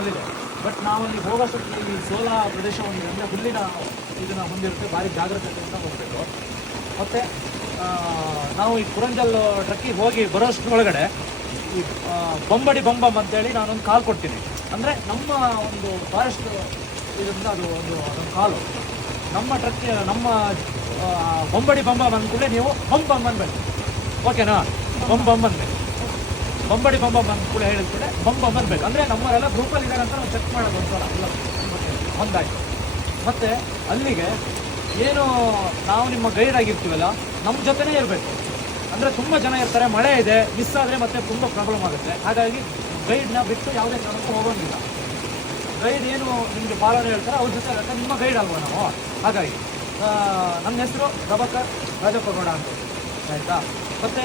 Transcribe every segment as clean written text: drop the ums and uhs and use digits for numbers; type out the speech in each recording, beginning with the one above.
ಅಲ್ಲಿದೆ. ಬಟ್ ನಾವು ಅಲ್ಲಿ ಹೋಗೋಷ್ಟೊತ್ತಿಗೆ ಈ ಸೋಲಾ ಪ್ರದೇಶ ಹೊಂದಿದೆ, ಅಂದರೆ ಹುಲ್ಲಿನ ಇದನ್ನು ಹೊಂದಿರುತ್ತೆ. ಭಾರಿ ಜಾಗೃತೆಯಿಂದ ಹೋಗಬೇಕು. ಮತ್ತು ನಾವು ಈ ಕುರಂಜಲ್ ಟ್ರಕ್ಕಿಗೆ ಹೋಗಿ ಬರೋಷ್ಟ್ರೊಳಗಡೆ ಈ ಬೊಂಬಡಿ ಬಂಬಮ್ ಅಂತೇಳಿ ನಾನೊಂದು ಕಾಲ್ ಕೊಡ್ತೀನಿ. ಅಂದರೆ ನಮ್ಮ ಒಂದು ಫಾರೆಸ್ಟ್ ಇದರಿಂದ ಅದು ಅದೊಂದು ಕಾಲು ನಮ್ಮ ಟ್ರಕ್ಕಿಗೆ ನಮ್ಮ ಬೊಂಬಡಿ ಬಂಬಮ್ ಅಂದ್ಕೂಡಲೇ ನೀವು ಬಂಬಮ್ ಅನ್ಬೇಕು. ಓಕೆನಾ? ಬಂಬಮ್ ಅನ್ಬೇಕು. ಬೊಂಬಡಿ ಬಂಬಮ್ ಅಂದ್ಕೂಡ ಹೇಳಿದ ಕೂಡ ಬಂಬಮ್ ಅನ್ಬೇಕು. ಅಂದರೆ ನಮ್ಮವರೆಲ್ಲ ಗ್ರೂಪಲ್ಲಿ ಇದ್ದಾರೆ ಅಂತ ನಾವು ಚೆಕ್ ಮಾಡೋದು ಒಂದ್ಸಲ ಎಲ್ಲ ಒಂದಾಯ್ತು. ಮತ್ತು ಅಲ್ಲಿಗೆ ಏನು ನಾವು ನಿಮ್ಮ ಗೈಡ್ ಆಗಿರ್ತೀವಲ್ಲ, ನಮ್ಮ ಜೊತೆನೇ ಇರಬೇಕು. ಅಂದರೆ ತುಂಬ ಜನ ಇರ್ತಾರೆ, ಮಳೆ ಇದೆ, ಮಿಸ್ ಆದರೆ ಮತ್ತೆ ತುಂಬ ಪ್ರಾಬ್ಲಮ್ ಆಗುತ್ತೆ. ಹಾಗಾಗಿ ಗೈಡ್ನ ಬಿಟ್ಟು ಯಾವುದೇ ಕಾರಣಕ್ಕೂ ಹೋಗೋಂಗಿಲ್ಲ. ಗೈಡ್ ಏನು ನಿಮಗೆ ಪಾಲನೆ ಹೇಳ್ತಾರೆ ಅವ್ರ ಜೊತೆ ಇರುತ್ತೆ, ನಿಮ್ಮ ಗೈಡ್ ಅಲ್ವಾ ನಾವು. ಹಾಗಾಗಿ ನನ್ನ ಹೆಸರು ಪ್ರಭಾಕರ್ ರಾಜಪ್ಪಗೌಡ ಅಂತ, ಆಯಿತಾ? ಮತ್ತು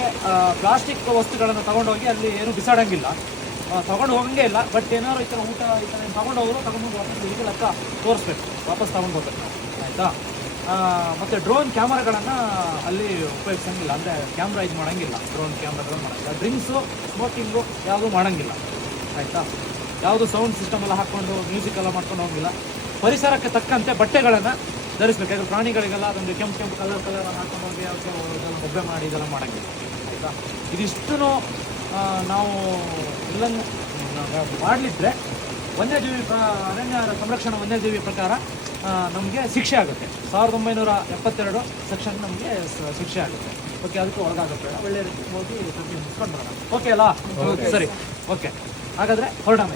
ಪ್ಲಾಸ್ಟಿಕ್ ವಸ್ತುಗಳನ್ನು ತೊಗೊಂಡೋಗಿ ಅಲ್ಲಿ ಏನು ಬಿಸಾಡೋಂಗಿಲ್ಲ, ತೊಗೊಂಡು ಹೋಗಂಗೆ ಇಲ್ಲ. ಬಟ್ ಏನಾದ್ರು ಈ ಥರ ಊಟ ಈ ಥರ ತೊಗೊಂಡು ಹೋಗೋರು ತೊಗೊಂಡು ವಾಪಸ್ ಈಗ ಲೆಕ್ಕ ತೋರಿಸ್ಬೇಕು, ವಾಪಸ್ ತೊಗೊಂಡು ಹೋಗ್ಬೇಕು, ಆಯಿತಾ? ಮತ್ತು ಡ್ರೋನ್ ಕ್ಯಾಮರಾಗಳನ್ನು ಅಲ್ಲಿ ಉಪಯೋಗಿಸೋಂಗಿಲ್ಲ, ಅಂದರೆ ಕ್ಯಾಮ್ರಾ ಇದು ಮಾಡೋಂಗಿಲ್ಲ. ಡ್ರೋನ್ ಕ್ಯಾಮ್ರಾಗಳನ್ನು ಮಾಡೋಂಗಿಲ್ಲ. ಡ್ರಿಂಕ್ಸು ಸ್ಮೋಕಿಂಗು ಯಾವುದೂ ಮಾಡೋಂಗಿಲ್ಲ, ಆಯಿತಾ? ಯಾವುದು ಸೌಂಡ್ ಸಿಸ್ಟಮ್ ಎಲ್ಲ ಹಾಕ್ಕೊಂಡು ಮ್ಯೂಸಿಕ್ ಎಲ್ಲ ಮಾಡ್ಕೊಂಡು ಹೋಗಿಲ್ಲ. ಪರಿಸರಕ್ಕೆ ತಕ್ಕಂತೆ ಬಟ್ಟೆಗಳನ್ನು ಧರಿಸ್ಬೇಕು. ಯಾಕಂದರೆ ಪ್ರಾಣಿಗಳಿಗೆಲ್ಲ ಅದೊಂದು ಕೆಂಪು ಕಲರ್ ಹಾಕೊಂಡು ಹೋಗಿ ಇದೆಲ್ಲ ಒಬ್ಬೆ ಮಾಡಿ ಇದೆಲ್ಲ ಮಾಡೋಂಗಿಲ್ಲ, ಆಯಿತಾ? ಇದಿಷ್ಟು ನಾವು ಎಲ್ಲ ಮಾಡಲಿದ್ರೆ ವನ್ಯಜೀವಿ ಅರಣ್ಯ ಸಂರಕ್ಷಣಾ ವನ್ಯಜೀವಿ ಪ್ರಕಾರ ನಮಗೆ ಶಿಕ್ಷೆ ಆಗುತ್ತೆ. 1972 ಸೆಕ್ಷನ್ ನಮಗೆ ಶಿಕ್ಷೆ ಆಗುತ್ತೆ. ಓಕೆ, ಅದಕ್ಕೆ ಒಳಗಾಗುತ್ತೆ. ಒಳ್ಳೆ ರೀತಿ ಹೋಗಿ ಮುಗಿಸ್ಕೊಂಡು ಬರೋಣ. ಓಕೆ ಅಲ್ಲ? ಸರಿ, ಓಕೆ. ಹಾಗಾದರೆ ಹೊರಡೋಣ.